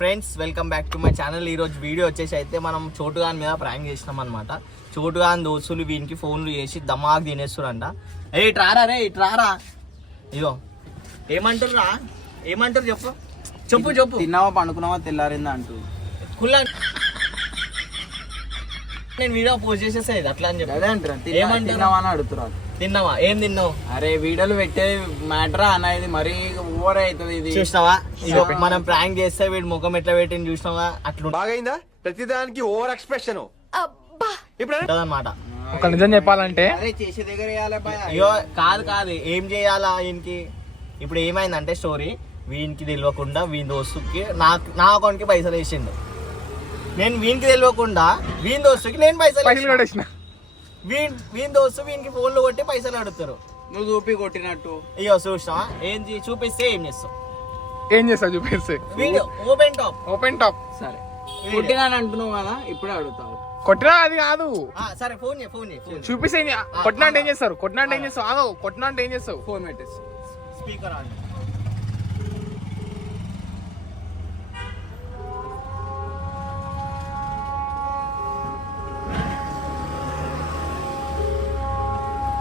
Friends welcome back to my channel. ఈరోజు video వచ్చేసి అయితే మనం చోటుగాన్ మీద ప్రాంక్ చేసినాం అనమాట. చోటుగాన్ దోస్తులు వీనికి ఫోన్లు చేసి దమాక్ తినేస్తురంట. ఏ ఇట్రారా రే ఇట్రారా, ఇగో ఏమంటారురా, ఏమంటారు చెప్పు చెప్పు చెప్పు. తిన్నావా పండుకున్నావా తెల్లారిందా అంటూ కుల్లా నేను వీడియో పోస్ట్ చేసేసేది అట్లా అని చెప్పి అదే అంటారా ఏమంటారు తిన్నావా అని అడుగుతున్నారు. తిన్నావా, ఏం తిన్నావు? అరే వీడియోలు పెట్టే మ్యాటరా అనేది మరీ ఓవర్ అవుతుంది ఇది. చూసినావా ఇగో మనం ప్రాంక్ చేస్తే వీడి ముఖం ఎట్లా పెట్టింది చూసినావా, అట్లా బాగైందా ప్రతిదానికి ఓవర్ ఎక్స్ప్రెషన్ ఇప్పుడు అనమాట. ఒక నిజం చెప్పాలంటే అరే చేసే దగ్గర వేయాలి భయ. అయ్యో కాదు కాదు, ఏం చేయాలా వీనికి. ఇప్పుడు ఏమైందంటే స్టోరీ వీనికి తెలియకుండా వీని దోస్తుకి నా అకౌంట్ కి పైసలు వేసిండు. నేను వీనికి తెలియకుండా వీని దోస్తుకి నేను పైసలు కొట్టేసిన వీని దోస్తు వీనికి ఫోన్లు కొట్టి పైసలు అడుగుతారు. నువ్వు చూపి కొట్టినట్టు అయ్యో చూసినావా, ఏం చూపిస్తే ఏం చేస్తావు? ఏం చేస్తావు చూపిస్తే video open top open top. సరే కొట్టినాను అంటున్నావు కదా, ఇప్పుడే అడుగుతావు. కొట్టినా అది కాదు, సరే ఫోన్ చేయి చూపిస్తే కొట్టినా అంటే ఏం చేస్తారు, కొట్టినా అంటే ఏం చేస్తావు, ఆగో కొట్టినా అంటే ఏం చేస్తావు. ఫోన్ పెట్టేసి స్పీకర్ ఆన్.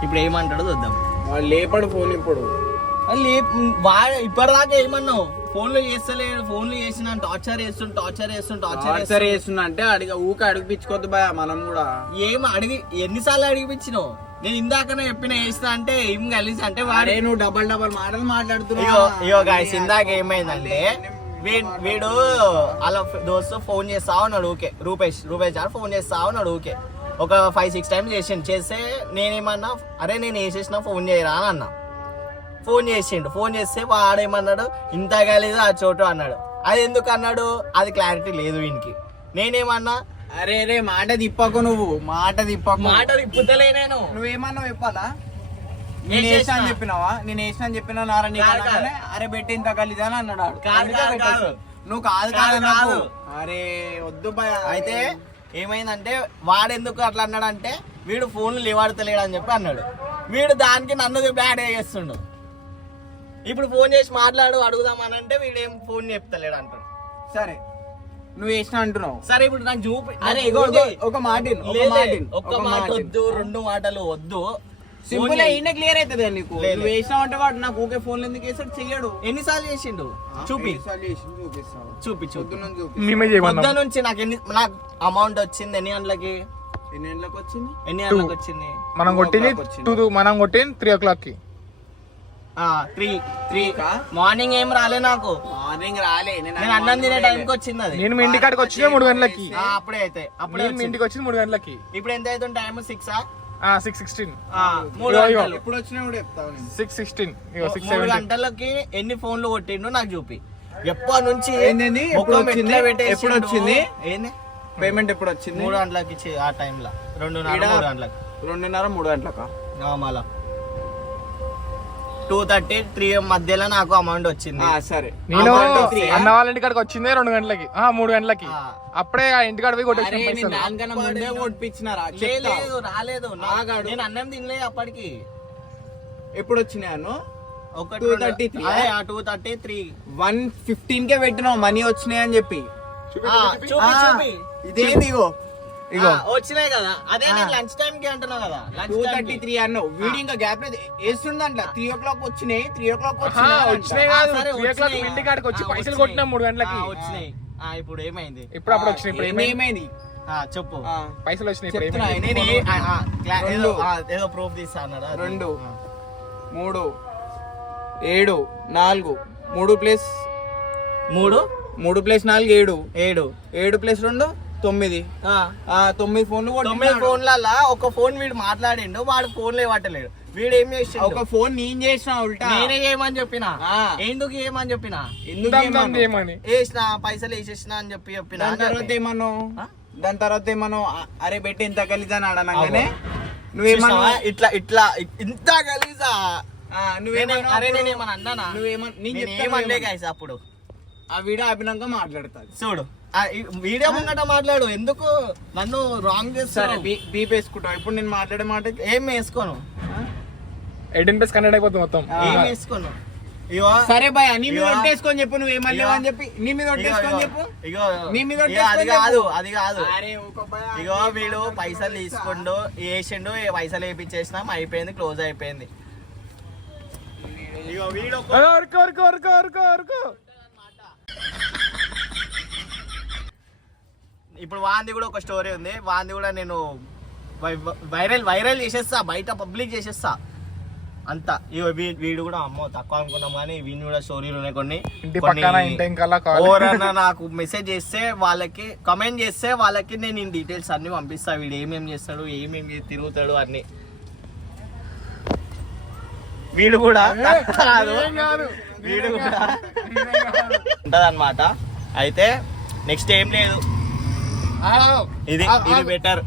ఇప్పుడు ఏమంటాడో చూద్దాం. వాళ్ళు లేపడు ఫోన్ ఇప్పుడు. వాడు ఇప్పటిదాకా ఏమన్నావు, ఫోన్లు చేస్తలేడు, ఫోన్లు చేసిన టార్చర్ చేస్తున్నా అంటే ఊక అడిగిపించుకోవద్దు భయ మనం కూడా. ఏం అడిగి ఎన్నిసార్లు అడిగిపించినావు? నేను ఇందాకనే చెప్పిన వేస్తా అంటే ఏం కలిసి అంటే వాడే నువ్వు డబల్ మాటలు మాట్లాడుతున్నావు. అయ్యో గాయస్, ఇందాక ఏమైందంటే వీడు అలా దోస్తు ఫోన్ చేస్తా ఉన్నాడు. ఓకే రూపేష్ గారు ఫోన్ చేస్తా ఉన్నాడు. ఓకే ఒక 5-6 టైమ్స్ చేస్తే నేనేమన్నా అరే నేను వేసేసిన ఫోన్ చేయరా అని అన్నా. ఫోన్ చేసిండు. ఫోన్ చేస్తే వాడేమన్నాడు, ఇంత కాలేదు ఆ చోటు అన్నాడు. అది ఎందుకు అన్నాడు అది క్లారిటీ లేదు వీనికి. నేనేమన్నా అరే రే మాట తిప్పకు, నువ్వు మాట తిప్పుతలే నేను. నువ్వేమన్నావు చెప్పాలా? నేను వేసిన అని చెప్పినావా? నేను వేసిన అని చెప్పినా నారని అరే పెట్టి ఇంత కలిదా అని అన్నాడు. నువ్వు కాదు. అరే వద్దు భయ. అయితే ఏమైందంటే వాడెందుకు అట్లా అన్నాడంటే వీడు ఫోన్లు లేవాడతలేడు అని చెప్పి అన్నాడు. వీడు దానికి నన్ను బ్యాడ్ చేస్తుండు. ఇప్పుడు ఫోన్ చేసి మాట్లాడు అడుగుదామనంటే వీడేం ఫోన్ చెప్తలేడు అంటాడు. సరే నువ్వు వేసిన అంటున్నావు. సరే ఇప్పుడు నాకు చూపి. అరే ఒక మాట ఒక్క మాట వద్దు, 2 మాటలు వద్దు. సింపుల్ ఈయన క్లియర్ అవుతుంది నీకు. నువ్వు వేసినావు అంటే వాడు నాకు ఓకే ఫోన్ ఎందుకు వేసాడు చెయ్యడు. ఎన్నిసార్లు చేసిండు చూపి పొద్దు నుంచి నాకు అమౌంట్ వచ్చింది. ఎన్ని గంటలకి వచ్చింది? మనం కొట్టింది 3 o'clock కి. 3 మార్నింగ్ ఏం రాలే నాకు. మార్నింగ్ రాలే, నేను అన్నం తినే టైంకి వచ్చింది. అది నేను మీ ఇంటికాడికి వచ్చింది 3 గంటలకి. అప్పుడే అయితే మీ ఇంటికి వచ్చింది 3 గంటలకి. ఇప్పుడు ఎంత అవుతుంది టైం? 6 6:16. 3 గంటలు. ఎప్పుడు వచ్చినా కూడా చెప్తావు. 6:16 3 గంటలకి ఎన్ని ఫోన్లు కొట్టిండు నాకు చూపి. ఎప్పటి నుంచి ఎప్పుడు వచ్చింది పేమెంట్ ఎప్పుడు వచ్చింది? 3 గంటలకి ఇచ్చి ఆ టైంలో 2:30 3 గంటలకా మళ్ళా 2:30 3 మధ్యలో నాకు అమౌంట్ వచ్చింది. సరే నేను అన్న వాళ్ళ ఇంటికాడికి వచ్చింది 2 గంటలకి 3 గంటలకి. అప్పుడే ఆ ఇంటికాడ పోయి కొట్టేసి ముందే కొట్టించినారా? లేదు రాలేదు, నేను అన్నం తినలేదు అప్పటికి. ఎప్పుడు వచ్చినాయను? 2:33 1:15 కే పెట్టినావు మనీ వచ్చినాయి అని చెప్పి. చూపి ఇదేంది? ఇగో వచ్చినాయి కదా, అదే నేను లంచ్ టైం కి అంటున్నా కదా. 2:33 అన్నావు. వీడి ఇంకా గ్యాప్ లేదు వేస్తుందంట. 3 o'clock వచ్చినాయి. 3 o'clock వచ్చినాయి కాదు, 3 o'clock ఇంటికాడికి వచ్చి పైసలు కొట్టినా 3 గంటలకి వచ్చినాయి. ఇప్పుడు ఏమైంది? అప్పుడు వచ్చినాయి. ఇప్పుడు ఏమైంది చెప్పు. పైసలు వచ్చినాయి. ఏదో ప్రూఫ్ తీస్తా అన్నాడు. 2 3 7 4 3 ప్లస్ 3 3 ప్లస్ 4 7 7 ప్లస్ 2 9 9 ఫోన్లు. 9 ఫోన్లలో ఒక ఫోన్ వీడు మాట్లాడిండు, వాడు ఫోన్లు ఇవ్వట్లేడు. వీడు ఏం చేసి ఒక ఫోన్ నేను చేసిన ఉల్టా నేనే ఏమని చెప్పినా. ఎందుకు ఏమని చెప్పినా? వేసిన పైసలు వేసేసిన అని చెప్పిన. దాని తర్వాత ఏమన్నావు? అరే పెట్టి ఇంత గలీజా అని అడనగానే నువ్వేమన్నా ఇట్లా ఇంత గలీజా నువ్వేమన్నా? అరే నేనేమన్నా అన్నానా? నువ్వేమన్నా గైస్ అప్పుడు ఆ వీడియో ఆపినాక మాట్లాడుతుంది చూడు. వీడియో ముంగట మాట్లాడు, ఎందుకు నన్ను రాంగ్ చేస్తాను? బీప్ వేసుకుంటావు. ఇప్పుడు నేను మాట్లాడే మాట ఏం వేసుకోను, 18+ కనెక్ట్ అయిపోతుంది మొత్తం. ఏం వేసుకోను. ఇగో సరే భయ నీ మీద ఇగో. ఒట్టేసుకొని చెప్పు నువ్వు ఏమని ఇగో. అని చెప్పి నీ మీద ఒట్టేసుకొని చెప్పు ఇగో నీ మీద ఇగో, అది ఒట్టేసుకొని కాదు చెప్పు. అది కాదు అరే ఊకో భయ. ఇగో వీడు పైసలు తీసుకుండు వేసిండు పైసలు వేయించేసినాం అయిపోయింది క్లోజ్ అయిపోయింది ఇగో వీడు ఇప్పుడు వాంది కూడా ఒక స్టోరీ ఉంది వాంది కూడా నేను వైరల్ చేసేస్తా బయట పబ్లిక్ చేసేస్తా అంతా ఇగో వీడు కూడా అమ్మో తక్కువ అనుకున్నాం కానీ వీడిని కూడా స్టోరీలు ఉన్నాయి కొన్ని ఇంటి పక్కన ఇంటి ఇంకల్లా కావాలి. ఎవరన్నా నాకు మెసేజ్ చేస్తే వాళ్ళకి కమెంట్ చేస్తే వాళ్ళకి నేను ఈ డీటెయిల్స్ అన్ని పంపిస్తా వీడు ఏమేమి చేస్తాడు ఏమేమి తిరుగుతాడు అన్ని వీడు కూడా కాదు, వీడు కూడా ఉంటదన్నమాట అయితే నెక్స్ట్ ఏం లేదు ఇది ఇది బెటర్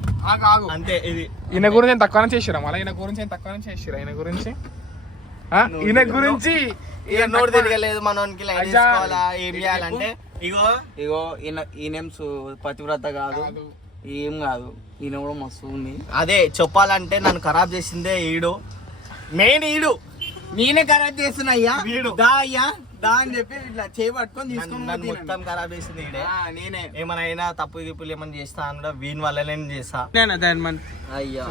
అంతే ఇది ఈయన గురించి నేను తక్కువ చేసిరా మళ్ళీ ఈయన గురించి నేను తక్కువ చేసిరా ఈయన గురించి ఈయన గురించి ఇక నోరు తిరగలేదు మనోనికి లైట్ తీసుకోవాలా ఏం చేయాలంటే ఇగో ఇగో ఈయనేం పతివ్రత కాదు ఏం కాదు ఈయన కూడా మస్తు ఉంది అదే చెప్పాలంటే నన్ను ఖరాబ్ చేసిందే ఈడు మెయిన్ ఈడు నేనే ఖరాబ్ చేస్తున్నా అయ్యా వీడు. దా అయ్యా దా అని చెప్పి ఇట్లా చేయి పట్టుకొని తీసుకొని నన్ను పోతే మొత్తం ఖరాబ్ చేసింది ఈడే నేనే ఏమైనా తప్పు గిప్పులు ఏమైనా చేస్తా అని వీని వల్లనే నేను చేస్తా అయ్యా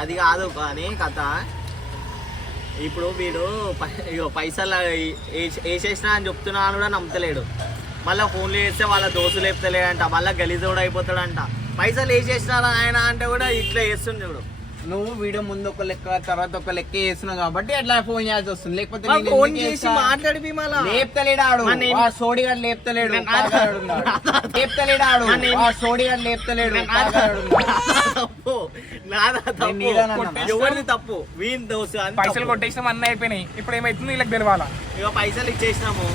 అది కాదు కానీ కథ ఇప్పుడు వీడు ఇగో పైసలు వేసేసినా అని చెప్తున్నా కూడా నమ్మతలేడు మళ్ళీ ఫోన్లు చేస్తే వాళ్ళ దోశలు లేపుతలేడంట మళ్ళీ గలీజ్ కూడా అయిపోతాడంట పైసలు వేసేసినారా ఆయన అంటే కూడా ఇట్లా చేస్తుంది చూడు నువ్వు వీడియో ముందు ఒక లెక్క తర్వాత ఒక లెక్క చేస్తున్నావు కాబట్టి అట్లా ఫోన్ చేయాల్సి వస్తుంది లేకపోతే నేను ఫోన్ ఎందుకు చేసి చేస్తా? మాట్లాడిపి మళ్ళా లేపుతలేడు ఆడు మరి నేను- ఆ సోడిగాడు లేపుతలేడు పాగాడు ఉన్నాడు. లేపుతలేడు ఆడు ఆ సోడిగాడు లేపుతలేడు పాగాడు ఉన్నాడు. తప్పు నాదా నేను తప్పు నీదన్నా? ఎవరిది తప్పు వీని దోశ అని పైసలు తప్పు. కొట్టేసినాం అన్నీ అయిపోయినాయి ఇప్పుడు ఏమైతుంది వీళ్ళకి తెలవాలా ఇక పైసలు ఇచ్చేసినాము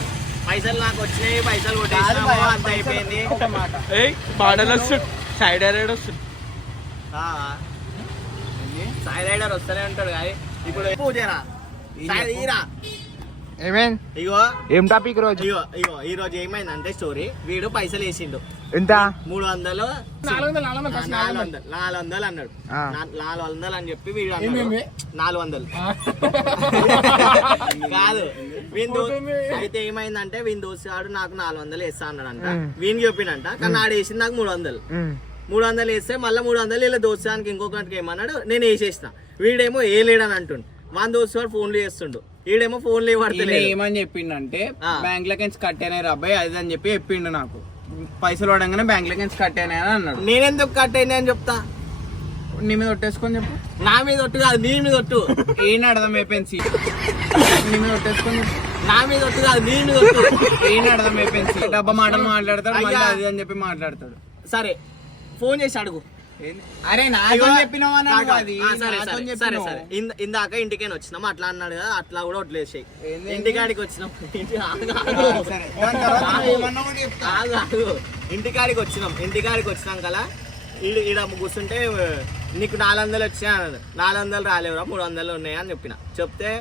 పైసలు నాకు వచ్చినాయి పైసలు కొట్టేసినాము అంత అయిపోయింది ఒక మాట సైడ్ రైడర్ వస్తుంది సైడ్ రైడర్ వస్తూనే ఉంటాడు కానీ ఇప్పుడు పూజరా సైడ్ ఈరా ఏమేం ఇగో ఏం టాపిక్ రోజు ఇగో ఇగో ఈ రోజు ఏమైందంటే స్టోరీ వీడు పైసలు వేసిండు ఎంత 300 400 400 అన్నాడు ఆ. 400 అని చెప్పి వీడు అన్నాడు 400 కాదు వీని అయితే ఏమైందంటే వీని దోస్తాడు నాకు 400 వేస్తా అన్నాడంట వీనికి చెప్పిండంట కానీ ఆడు వేసింది నాకు 300 వేస్తే మళ్ళీ 300 ఇలా దోస్తానికి ఇంకొకటికి ఏమన్నాడు నేను వేసేసిన వీడేమో వేయలేడని అంటుండు వాని దోస్తాడు ఫోన్లు చేస్తుండు వీడేమో ఫోన్లు ఈయన పడతలేదు ఏమని చెప్పిండంటే ఆ. బ్యాంక్ లోకి కట్టానే అబ్బాయి అది అని చెప్పి చెప్పిండు నాకు పైసలు పడంగానే బ్యాంక్ లోకి కట్టానే అని అన్నాడు నేనెందుకు కట్ అయింది అని చెప్తా నీ మీద ఒట్టేసుకొని చెప్పు నా మీద ఒట్టు కాదు నీ మీద ఒట్టు ఏం అర్థం అయిపోయింది నీ మీద ఒట్టేసుకొని చెప్పు నా మీద ఒట్టు కాదు నీ మీద ఒట్టు ఏం అర్థం అయిపోయింది డబ్బా మాటలు మాట్లాడతాడు మళ్ళీ అయ్యా. అది అని చెప్పి మాట్లాడతాడు సరే ఫోన్ చేసి అడుగు అరే నాతో చెప్పినావా నాకు అది ఆ, సరే నాతో సరే సరే చెప్పినావు. సరే ఇందాక ఇంటికైనా వచ్చినాం అట్లా అన్నాడు కదా అట్లా కూడా వదిలేసాయి ఏంది? ఇంటికాడికి వచ్చినాం ఆ, సరే దాని తర్వాత నువ్వు ఏమన్నా కూడా చెప్తా. ఇంటికాడికి వచ్చినాం కదా ఈడ కూర్చుంటే నీకు 400 వచ్చినాయి అన్నది 400 రాలేవురా 300 ఉన్నాయి అని చెప్పిన చెప్తే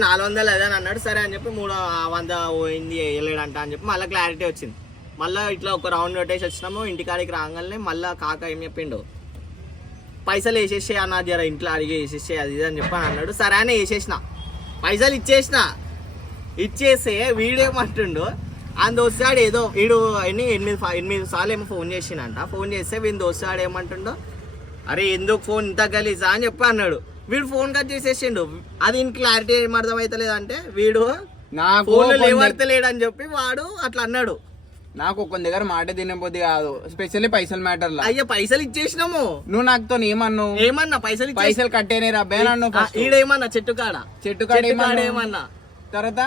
400 అదే అని అన్నాడు సరే అని చెప్పి 300 పోయింది వెళ్ళాడంట అని చెప్పి మళ్ళీ క్లారిటీ వచ్చింది మళ్ళీ ఇట్లా ఒక రౌండ్ కొట్టేసి వచ్చినాము ఇంటికాడికి రాగానే మళ్ళీ కాక ఏం చెప్పిండు పైసలు వేసేసే అన్న జర ఇంట్లో అడిగి వేసేసే అది ఇది అని చెప్పి అన్నాడు సరే అని వేసేసిన పైసలు ఇచ్చేస్తే వీడేమంటుండు ఆయన దోస్తాడు ఏదో వీడు 8 సార్లు ఏమో ఫోన్ చేసిండంట ఫోన్ చేస్తే వీని దోస్తాడు ఏమంటుండో అరే ఎందుకు ఫోన్ ఇంత గలీజా అని చెప్పి అన్నాడు వీడు ఫోన్ కట్ చేసేసిండు అది ఇంక క్లారిటీ ఏం అర్థమవుతలేదు అంటే వీడు నాకు ఫోన్ కొన్ని- లేవర్తలేడు అని చెప్పి వాడు అట్లా అన్నాడు నాకు ఒక దగ్గర మాట తినబోద్ది కాదు స్పెషల్లీ పైసల మ్యాటర్ లా అయ్యా పైసలు ఇచ్చేసినాము నువ్వు నాకుతో ఏమన్నావు ఏమన్నా పైసలు పైసలు కట్టేనే రబ్బే అన్నావు ఫస్ట్ ఈడేమన్నా చెట్టు కాడ చెట్టు కాడ ఏమన్నావు? ఏమన్నా తర్వాత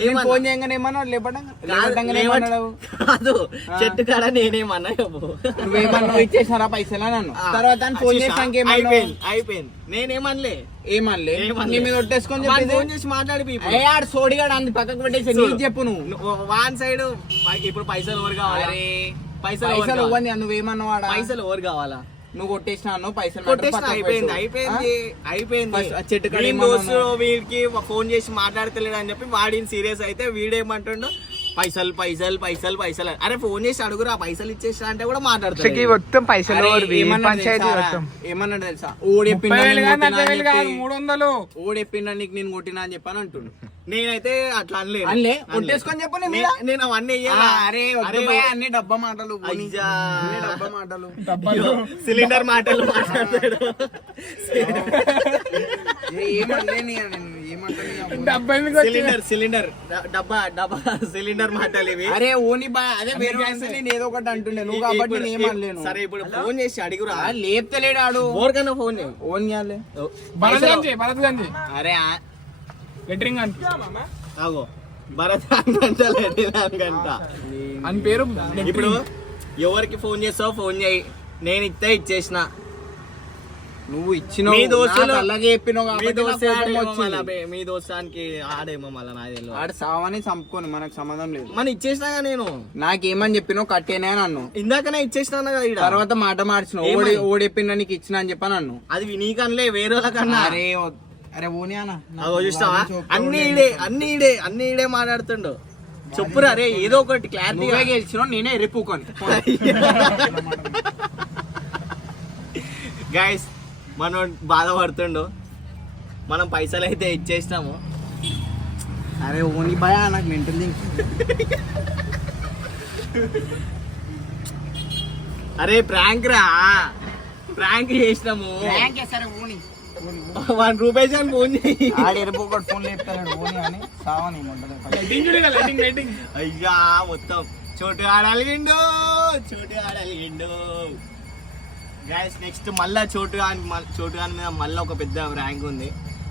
ఏమన్నా? ఫోన్ చేయగానే ఏమన్నావు లేపడంగానే ఏమన్నావు కాదు చెట్టు కాడ నేనేమన్నా చెప్పు నువ్వేమన్నావు ఇచ్చేసారా పైసలు నన్ను తర్వాత ఆయన ఫోన్ చేసాక ఏమన్నావు అయిపోయింది నేనేమనలే ఏమనలే ఏమనలే. నీ మీద ఒట్టేసుకొని వాడు చెప్పేసి ఫోన్ చేసి మాట్లాడి ఏ ఆడు సోడిగాడు అంది పక్కకు పెట్టేసి నీకు చెప్పు నువ్వు వన్ సైడ్ ఇప్పుడు పైసలు ఎవరు కావాలి అరే పైసలు ఎవరు పైసలు కావాలి? ఇవ్వండి నువ్వేమన్నావు ఆడ పైసలు ఎవరు కావాలా నువ్వు కొట్టేసినాను పైసలు మాత్రం కొట్టేసిన పక్కకు అయిపోయింది పెట్టు. అయిపోయింది అయిపోయింది ఫస్ట్ ఆ చెట్టు కాడ వీడి ఏమన్నా దోస్తు వీడికి ఫోన్ చేసి మాట్లాడతలేడు అని చెప్పి వాడిని సీరియస్ అయితే వీడేమంటుండో పైసలు పైసలు పైసలు పైసలు అరే ఫోన్ చేసి అడుగురా పైసలు ఇచ్చేస్తా అంటే కూడా అసలు ఈ మాట్లాడతారు. మొత్తం పైసలు అరే, ఎవరివి? ఏమన్నాడు పంచాయతీ తెలుసా? మొత్తం ఏమన్నాడు తెలుసా? 30,000 కాదు, 40,000 కాదు, 300. ఓడెప్పిండా నీకు నేను కొట్టినా అని చెప్పని అంటుండు. నేనైతే అట్లా అనలేదు. అన్లే కొట్టేసుకొని చెప్పు నీ మీద. నేను అవన్నీ ఆ, ఇయ్యలా. అరే వద్దు అరే, భయ్యా, అన్ని డబ్బా మాటలు పోనీ. అయ్యా. అన్ని డబ్బా మాటలు. సిలిండర్ మాటలు మాట్లాడతాడు. ఏమంటలే నేను ఏమంటలే. డబ్బా ఎందుకు వచ్చింది? సిలిండర్ సిలిండర్ డబ్బా డబ్బా సిలిండర్ మాటలు ఇవి. అరే ఓని బా అదే వేరే వాడితో నేను ఏదో ఒకటి అంటుండే నువ్వు కాబట్టి నేను ఏమనలేను. సరే ఇప్పుడు ఫోన్ చేసి అడిగురా. ఆ, లేపుతలేడు ఆడు. ఎవరికైనా ఫోన్ చేయి. ఓన్ చేయాలి. భరత్ గంజి, భరత్ గంజి. అరే లెటరింగ్ అని ఆగో భరత్ అంట లేదంట. అని పేరు. ఇప్పుడు ఎవరికి ఫోన్ చేస్తావు ఫోన్ చేయి, నేను ఇస్తే ఇచ్చేసిన. నువ్వు ఇచ్చిన మీ దోస్తులు అలాగే చెప్పినావు మీ కాబట్టి నాకు దోస్తు కోపం ఆడేమో వచ్చింది. మళ్ళా మీ దోస్తానికి ఆడేమో మళ్ళా నాకు తెలియదు. ఆడు సావని చంపుకొని మనకు సంబంధం లేదు. మన ఇచ్చేసినాగా నేను నాకేమని చెప్పినావు కట్టేనే అని అన్ను. ఇందాకనే ఇచ్చేసినా కదా ఈడ. తర్వాత మాట మార్చిన ఏమని? ఓడెప్పిన నీకు ఇచ్చిన అని చెప్పని అన్ను. అది నీకనలే వేరే వాళ్ళకన్నా. అరే అరే ఓని అన్న అగో చూస్తావా అన్ని ఈడే మాట్లాడుతుండు. చెప్పురా రే ఏదో ఒకటి క్లారిటీ. నువ్వే గెలిచినావు నేనే ఎరిపుకొని. గైస్ మనం బాధపడుతుండు, మనం పైసలు అయితే ఇచ్చేసినాము. అరే ఓని భయ నాకు మెంటల్ అరే ప్రాంక్ రా, ప్రాంక్ చేసినాము. ₹1 అని ఫోన్ చేయి. ఆడు ఎరుపుకొని ఫోన్ లేపుతాడు ఓని అని సావని లైటింగ్ చూడు ఇక, లైటింగ్ లైటింగ్. అయ్యా మొత్తం చోటు ఆడలిగిండు, చోటు ఆడలిగిండు. గైస్ నెక్స్ట్ మళ్ళా చోటు గాని మీద మళ్ళీ ఒక పెద్ద ర్యాంక్ ఉంది.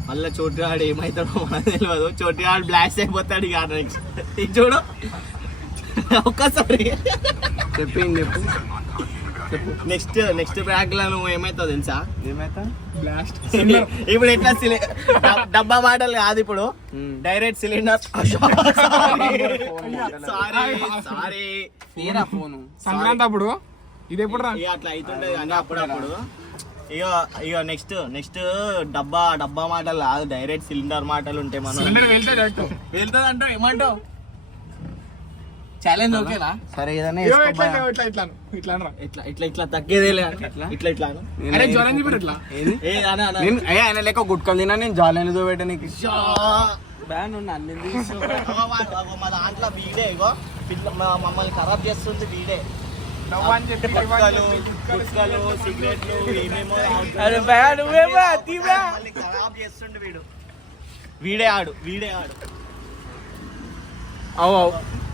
మళ్ళీ చోటు ఆడు ఏమవుతాడో మనకు తెలియదు. చోటు ఆడు బ్లాస్ట్ అయిపోతాడు ఇక నెక్స్ట్. ఇది చూడు ఒక్కసారి చెప్పింది చెప్పు. నెక్స్ట్ బ్రాంక్ లో నువ్వు ఏమైతావు తెలుసా? ఏమైతా బ్లాస్ట్. ఇప్పుడు ఎట్లా డబ్బా మాటలు కాదు, ఇప్పుడు డైరెక్ట్ సిలిండర్. సారీ తీరా ఫోను. సంక్రాంతి అప్పుడు ఇది ఎప్పుడు రా? ఇక అట్లా అవుతుంటది కానీ అప్పుడప్పుడు. ఇక నెక్స్ట్ డబ్బా మాటలు కాదు, డైరెక్ట్ సిలిండర్ మాటలు ఉంటాయి. మనం సిలిండర్ వెళ్తే డైరెక్ట్. వెళ్తుంది అంటావు ఏమంటావు? ఛాలెంజ్ ఓకేనా? సరే ఏదైనా ఇదిగో వేసుకో ఇట్లా భయ్యా. ఇట్లా ఇట్లా ఇట్లా రా. ఇట్లా తగ్గేదేలే. ఇట్లా అరే జ్వరం చూపిరు ఇట్లా. ఏది? నేను ఆయన లేక గుట్కలు తిన్నా నేను జాలీని చూపెట్టా నీకు. మా దాంట్లో వీడే ఇగో మమ్మల్ని ఖరాబ్ చేస్తుంది వీడే. నవ్వు అని చెప్పి ఇవ్వు అని చెప్పి. గుట్కలు సిగరెట్లు ఏమేమో మళ్ళీ ఖరాబ్ చేస్తుండు వీడు. వీడే ఆడు. అవు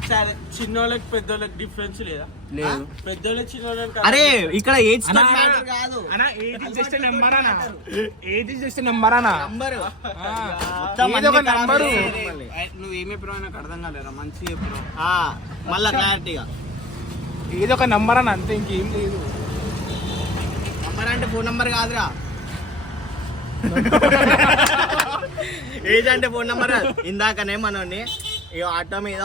సరే చిన్నోళ్ళకి పెద్దోళ్ళకి డిఫరెన్స్ లేదా? లేదు పెద్దోళ్ళకి చిన్నోళ్ళకి అరే ఇక్కడ ఏజ్ అన్నా, మ్యాటర్ కాదు, అన్నా ఏజ్ ఇస్ జస్ట్ నెంబర్ అన్నా. ఏజ్ ఇస్ జస్ట్ నెంబర్ అన్నా. నంబర్. ఏదో ఒక నంబరు. నువ్వు ఏమి చెప్పినావు నాకు అర్థం కాలేరా? మంచి చెప్పినావు. మళ్ళా క్లారిటీగా ఏదో ఒక నంబర్ అన్న, అంతే ఇంకేం లేదు. నంబర్ అంటే ఫోన్ నంబర్ కాదురా. ఏజ్ అంటే ఫోన్ నంబర్. ఇందాకనే మనోని ఆటో మీద